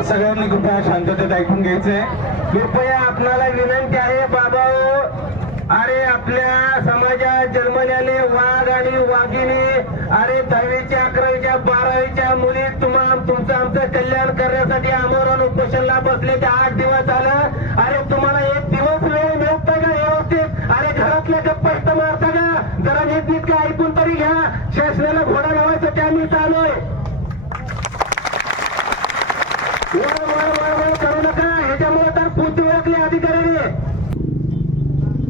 सगळ्यांनी कृपया शांततेत ऐकून घ्यायचंय कृपया आपणाला विनंती आहे बाबा हो. अरे आपल्या समाजात जन्मल्याने वाघ आणि वाघिणी अरे दहावीच्या अकरावीच्या बारावीच्या मुली तुम्हा तुमचं आमचं कल्याण करण्यासाठी आमरण उपोषणला बसले ते आठ दिवस झालं अरे तुम्हाला एक दिवस वेळ मिळत का व्यवस्थित अरे घरातले गप्पा इथं मारता का जरा नीट नीट का ऐकून तरी घ्या शासनाला घोडा लावायचं त्या मी चालू आहे वळ वळ वळ वळ करू नका ह्याच्यामुळे तर पुती ओळखले अधिकाऱ्याने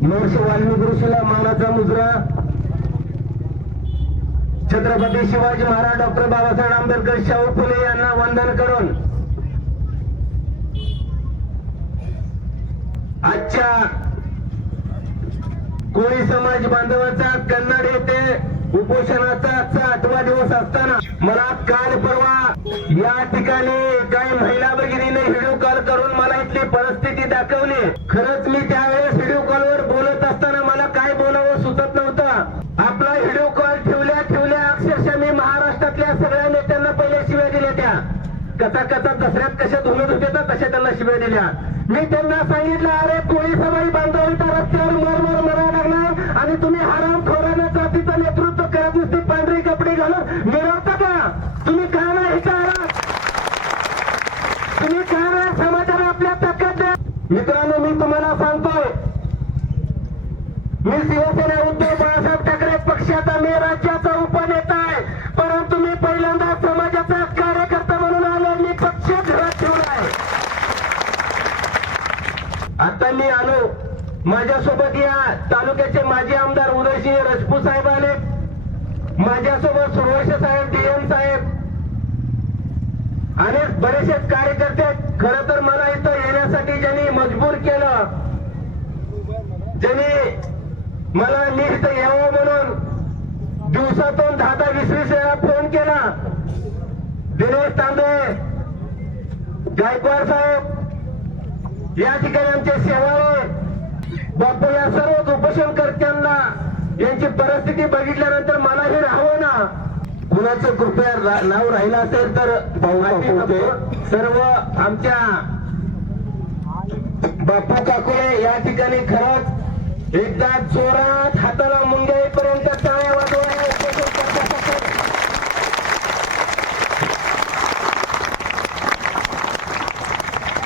महर्षी वाल्मिक ऋषीला मानाचा मुजरा. छत्रपती शिवाजी महाराज डॉक्टर बाबासाहेब आंबेडकर शाहू फुले यांना वंदन करून आजच्या कोळी समाज बांधवाचा कन्नड येथे उपोषणाचा आजचा आठवा दिवस असताना मला काल परवा या ठिकाणी काही महिला भगिनीने व्हिडिओ कॉल करून मला इथली परिस्थिती दाखवली. खरंच मी त्यावेळेस व्हिडिओ कॉलवर बोलत असताना मला काय बोलावं सुचत नव्हतं आपला व्हिडिओ कॉल ठेवल्या ठेवल्या अक्षरशः मी महाराष्ट्रातल्या सगळ्या नेत्यांना पहिल्या शिव्या दिल्या त्या हजरत कशा धुलत होते तर तशा त्यांना शिव्या दिल्या. मी त्यांना सांगितलं अरे कोळी समाज बांधव इथं रस्त्यावर मर मर मरा लागला आणि तुम्ही हराम खोरानं जातीचं नेतृत्व करत नुसते पांढरे कपडे घालून मिरवता का? तुम्ही का नाही का तुम्ही का नाही समाजाला आपल्या ताकद द्या? मित्रांनो मी तुम्हाला सांगतोय मी शिवसेना उद्योग मी आलो. माझ्यासोबत या तालुक्याचे माजी आमदार उदयसिंह राजपूत साहेब आले. माझ्यासोबत सुरवश साहेब डीएम साहेब. आणि बरेचसे कार्यकर्ते खर तर मला इथं येण्यासाठी ज्यांनी मजबूर केलं ज्यांनी मला मी इथं यावं म्हणून दिवसातून दहा दहा वीस वीस वेळा फोन केला. दिनेश तांबे गायकवाड साहेब या ठिकाणी आमचे सेवाळे बापू या सर्व उपोषणकर्त्यांना यांची परिस्थिती बघितल्यानंतर मला हे राहावं ना कुणाचं कृपया नाव राहिलं असेल तर. सर्व आमच्या बापू काकुळे या ठिकाणी खरंच एकदा जोरात हाताला मुंग्या येईपर्यंत टाळ्या वाजवा या उपोषणकर्त्यासाठी.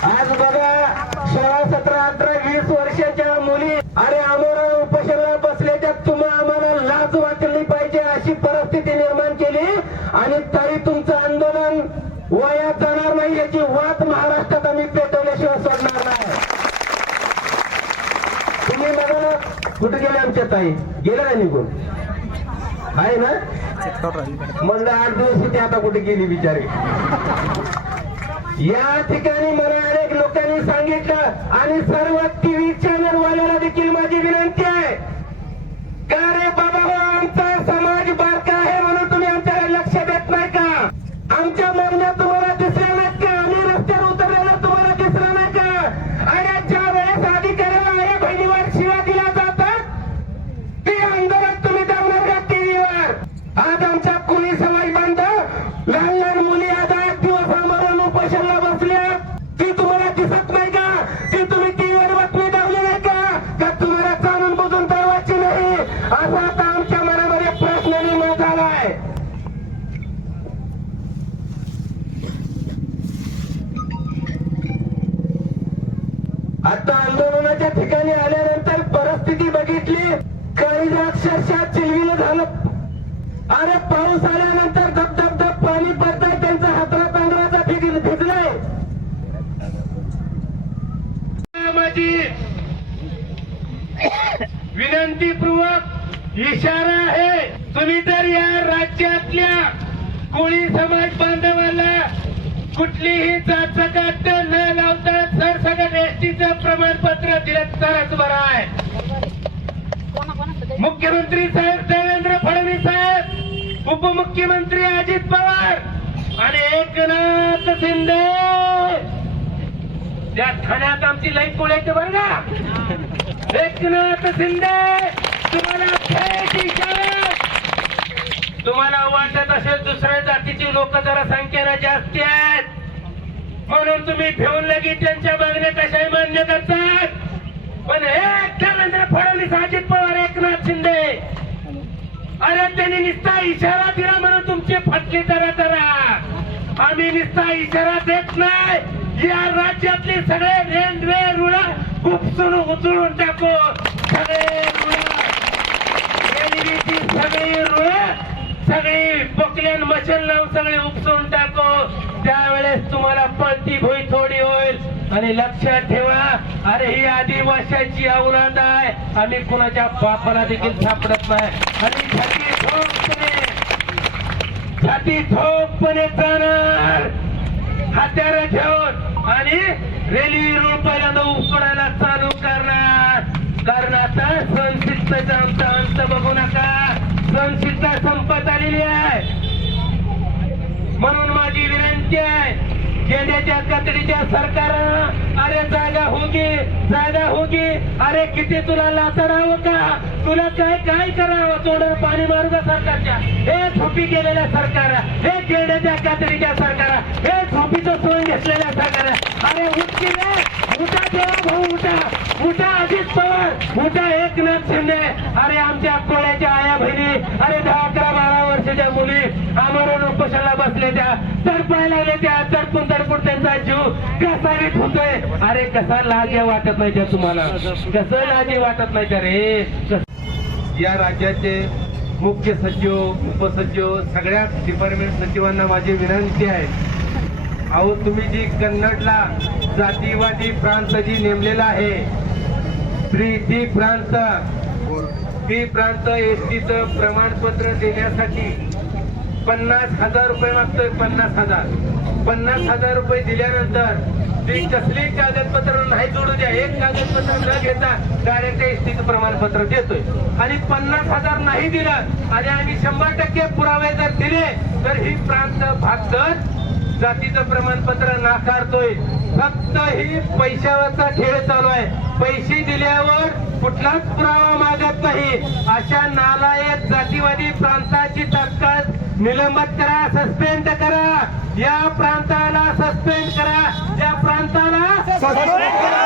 आज बघा सोळा सतरा अठरा वीस वर्षाच्या मुली अरे आम्हाला उपोषणाला बसल्याच्या तुम्हा आम्हाला लाज वाटली पाहिजे अशी परिस्थिती निर्माण केली आणि तरी तुमचं वया करणार जाणार नाही याची वाट महाराष्ट्रात आम्ही पेटवल्याशिवाय सोडणार नाही. तुम्ही बघा ना कुठे गेले आमच्या ताई? गेला नाही निघून. आहे ना? म्हणलं आठ दिवस होते आता कुठे गेली बिचारी. या ठिकाणी मला अनेक लोकांनी सांगितलं आणि सर्वात आता आंदोलनाच्या ठिकाणी आल्यानंतर परिस्थिती बघितली. काही अक्षरशः चिलविलं झालं. अरे पाऊस आल्यानंतर धब धब धब पाणी पडतंय. त्यांचा हातरा पांढराचा भिज भिजलाय. माझी विनंतीपूर्वक इशारा आहे तुम्ही तर या राज्यातल्या कोळी समाज बांधवाला कुठलीही जात न लावता सरसकट एसटीचं प्रमाणपत्र दिलं तरच बरं आहे मुख्यमंत्री साहेब देवेंद्र फडणवीस साहेब उपमुख्यमंत्री अजित पवार आणि एकनाथ शिंदे. त्या ठाण्यात आमची लाईन कोळ्याची बरं का? एकनाथ शिंदे तुम्हाला तुम्हाला वाटत असेल दुसऱ्या जातीची लोक जरा संख्येनं जास्ती आहे म्हणून तुम्ही ठेवून लगेच त्यांच्या मागण्या कशाही मान्य करतात. पण हे देवेंद्र फडणवीस अजित पवार एकनाथ शिंदे अरे त्यांनी निस्ता इशारा दिला म्हणून तुमची फटली करा करा आम्ही निस्ता इशारा देत नाही. या राज्यातले सगळे रेल्वे रुळ उपसून उचलून टाकू. सगळे रेल्वेची सगळी रुळ सगळी पोकल्यान मशीन लावून सगळे उपसून टाकू. त्यावेळेस तुम्हाला पळती भुई थोडी होईल. आणि लक्षात ठेवा अरे ही आदिवासाची औलाद आहे. आम्ही कुणाच्या बापाला देखील सापडत नाही. आणि छाती ठोकपणे छाती ठोकपणे जाणार हत्यार घेऊन आणि रेल्वे रोड पहिल्यांदा उपडायला चालू करणार. कारण आता संसिद्धचा आमचा अंत बघू नका. संसिद्धा संपत आलेली आहे. म्हणून माझी विनंती आहे गेंड्याच्या कतडीच्या सरकार अरे जागा होगी जागा होगी. अरे किती तुला लाचडावं का? तुला काय काय करावं? तोंडावर पाणी मारू का सरकारच्या? हे झोपी गेलेल्या सरकार हे गेंड्याच्या कातडीच्या सरकार हे झोपीचं सोय घेतलेल्या सरकार. अरे उठकी रे उठा देवा भाऊ उठा. उठा अजित पवार उठा एकनाथ शिंदे अरे आमच्या कोळ्याच्या आया बहिणी अरे दहा अकरा बारा वर्षाच्या मुली आमरण उपोषणाला बसले त्या तडपाय लागले त्या तडपून तडपून त्यांचा जीव कसावीत होतोय अरे कसा लागे वाटत नाही त्या तुम्हाला? कसं लागे वाटत नाही त्या रे? या राज्याचे मुख्य सचिव उपसचिव सगळ्या डिपार्टमेंट सचिवांना माझी विनंती आहे. अहो तुम्ही जी कन्नडला जातीवादी प्रांत जी नेमलेला आहे ती ती प्रांत ती प्रांत एसटीचं प्रमाणपत्र देण्यासाठी पन्नास हजार रुपये मागतोय पन्नास हजार. पन्नास हजार रुपये दिल्यानंतर ती कसली कागदपत्र नाही जोडू द्या एक कागदपत्र न घेता डायरेक्ट एसटीचं प्रमाणपत्र देतोय. आणि पन्नास हजार नाही दिलं आणि आम्ही शंभर टक्के पुरावे जर दिले तर ही प्रांत भागदर जातीचं प्रमाणपत्र नाकारतोय. फक्त ही पैशावरचा खेळ चालू आहे. पैसे दिल्यावर कुठलाच पुरावा मागत नाही. अशा नालायक जातीवादी प्रांताची तात्काळ निलंबित करा सस्पेंड करा. या प्रांताला सस्पेंड करा. या प्रांताला सस्पेंड करा.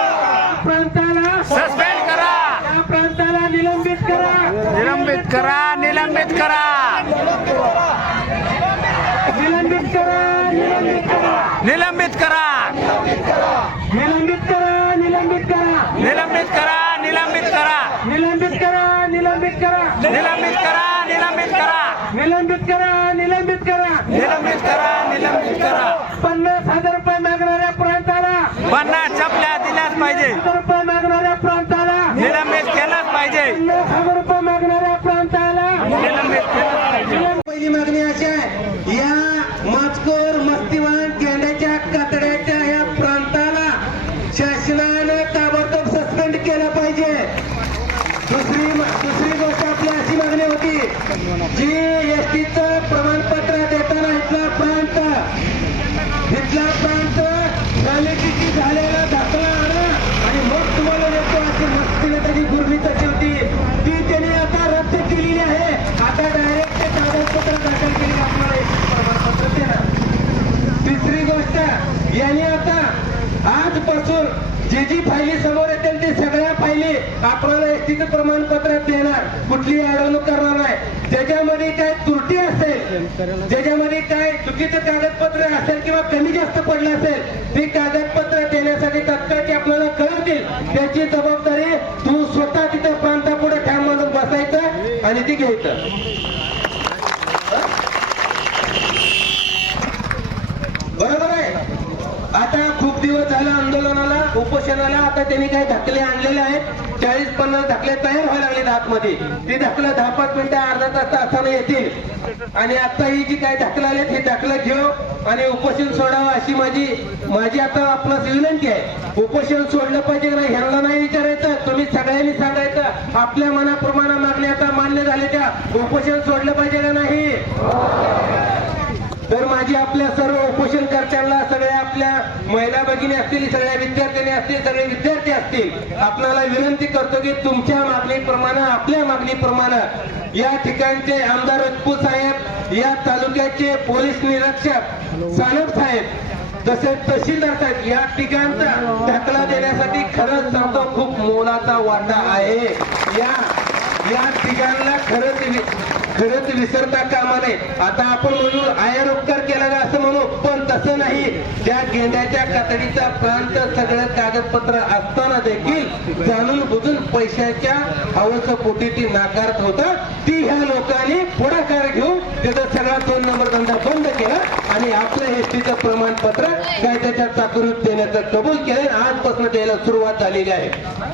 पन्नास चपल्या दिल्याच पाहिजे. मागणाऱ्या प्रांताला निलंबित केलंच पाहिजे. रुपये मागणाऱ्या प्रांताला निलंबित केलं पाहिजे. पहिली मागणी अशी आहे या माचकोर मस्तीवान गेंड्याच्या कातड्याच्या या प्रांताला शासनानं ताबडतोब सस्पेंड केलं पाहिजे. दुसरी दुसरी गोष्ट आपली अशी मागणी होती जी एस एसटीचं प्रमाणपत्र देताना इथला प्रांत इथला प्रांत क्वालिटीची झालेला दाखला आणा आणि मग तुम्हाला देतो अशी मस्तीने त्याची गुरमी त्याची होती. ती त्याने आता रद्द केलेली आहे. आता डायरेक्ट ते कागदपत्र दाखल केली आपल्याला एक प्रमाणपत्र देणार. तिसरी गोष्ट याने आता आजपासून जी जी फायली समोर येतील ती सगळ्या फायली आपल्याला एसटीचं प्रमाणपत्र देणार. कुठली अडवणूक करणार नाही. ज्याच्यामध्ये काय त्रुटी असेल ज्याच्यामध्ये काय चुकीचं कागदपत्र असेल किंवा कमी जास्त पडलं असेल ती कागदपत्र देण्यासाठी तत्काळ ते आपल्याला कळतील. त्याची जबाबदारी तू स्वतः तिथे प्रांतापुढे ठाम मानून बसायचं आणि ती घ्यायचं. बरोबर आहे? आता खूप दिवस झाला आंदोलनाला उपोषणाला आता त्यांनी काही धकले आणलेले आहेत. चाळीस पन्नास धकले तयार व्हायला लागले आतमध्ये. ती धकलं दहा पाच मिनिटं अर्धा तास असताना येतील. आणि आता ही जी काही धकलं आले हे धकलं घेऊ आणि उपोषण सोडावं अशी माझी माझी आता आपणास विनंती आहे. उपोषण सोडलं पाहिजे ना नाही ह्यांना नाही विचारायचं. तुम्ही सगळ्यांनी सांगायचं. आपल्या मनाप्रमाणे मागण्या आता मान्य झाल्या त्या उपोषण सोडलं पाहिजे का नाही? तर माझी आपल्या सर्व उपोषणकर्त्यांना सगळ्या आपल्या महिला भगिनी असतील सगळ्या विद्यार्थिनी असतील सगळे विद्यार्थी असतील आपणाला विनंती करतो की तुमच्या मागणीप्रमाणे आपल्या मागणीप्रमाणे या ठिकाणचे आमदार राजपूत साहेब या तालुक्याचे पोलीस निरीक्षक सानप साहेब तसेच तहसीलदार साहेब या ठिकाणचा दाखला देण्यासाठी खरंच सांगतो खूप मोलाचा वाटा आहे. या या तिघांना खरंच खरंच विसरता कामा नये. आता आपण म्हणू आयर उपकार केला असं म्हणू पण तसं नाही. त्या गेंड्याच्या कातडीचा प्रांत सगळं कागदपत्र असताना देखील जाणून बुजून पैशाच्या हवस पोटी ती नाकारत होता. ती ह्या लोकांनी पुढाकार घेऊन त्याचा सगळा दोन नंबर धंदा बंद केला आणि आपलं एसटीचं प्रमाणपत्र काय त्याच्या चाकरीत देण्याचं कबूल केलं. आजपासून द्यायला सुरुवात झालेली आहे.